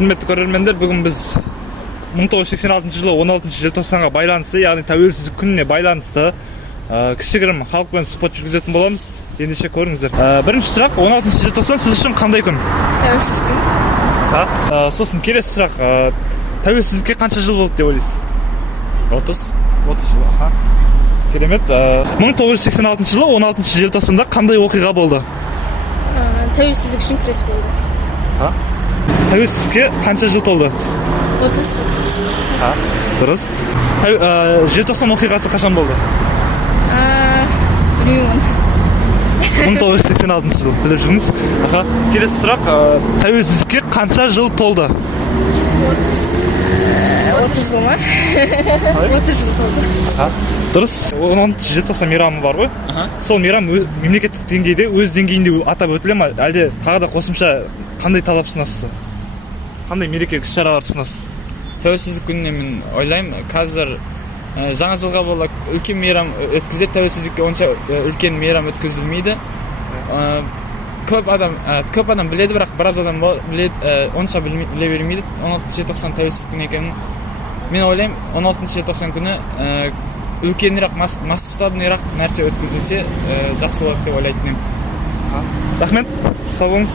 Құрметті көрермендер, бүгін біз 1986 жылы 16 желтоқсанға байланысты, яғни тәуелсіздік күніне байланысты кішігірім халықпен сұхбат жүргізетін боламыз. Ендеше көріңіздер. Бірінші сұрақ, 16 желтоқсан сіз үшін қандай күн? Тәуелсіздік күн. Сосын келесі сұрақ, тәуелсіздікке қанша жыл болды деп ойлайсыз? 30 жыл. Керемет. 1986 жылы 16 желтоқсанда қандай оқиға болды? Тәуелсіздік үшін күрес болды. Тәуелсіздікке қанша жыл толды? 30. Дұрыс. Желтоқсан оқиғасы қашан болды? Білмеймін. 1986 жыл. Біліп жүріңіз. Келесі сұрақ, тәуелсіздікке қанша жыл толды? 30 жыл ма? 30 жыл толды. Дұрыс. 16 желтоқсан мейрамы бар ғой? Сол мейрам мемлекеттік деңгейде, өз деңгейінде атап өтіле ма? Әлде тағы да қосымша қандай талап ұсынасыз? Қандай мереке іс-шаралар ұсынасыз? Тәуелсіздік күніне мен ойлаймын, қазір жаңа жылға бола үлкен мейрам өткізеді, тәуелсіздікке онша үлкен мейрам өткізілмейді. Көп адам біледі, бірақ біраз адам біледі, онша біле бермейді 16 желтоқсан тәуелсіздік күні екенін. Мен ойлаймын, 16 желтоқсан күні үлкенірек, масштабныйрақ нәрсе өткізілсе жақсы болады деп ойлайтын едім. Рахмет, сау болыңыз.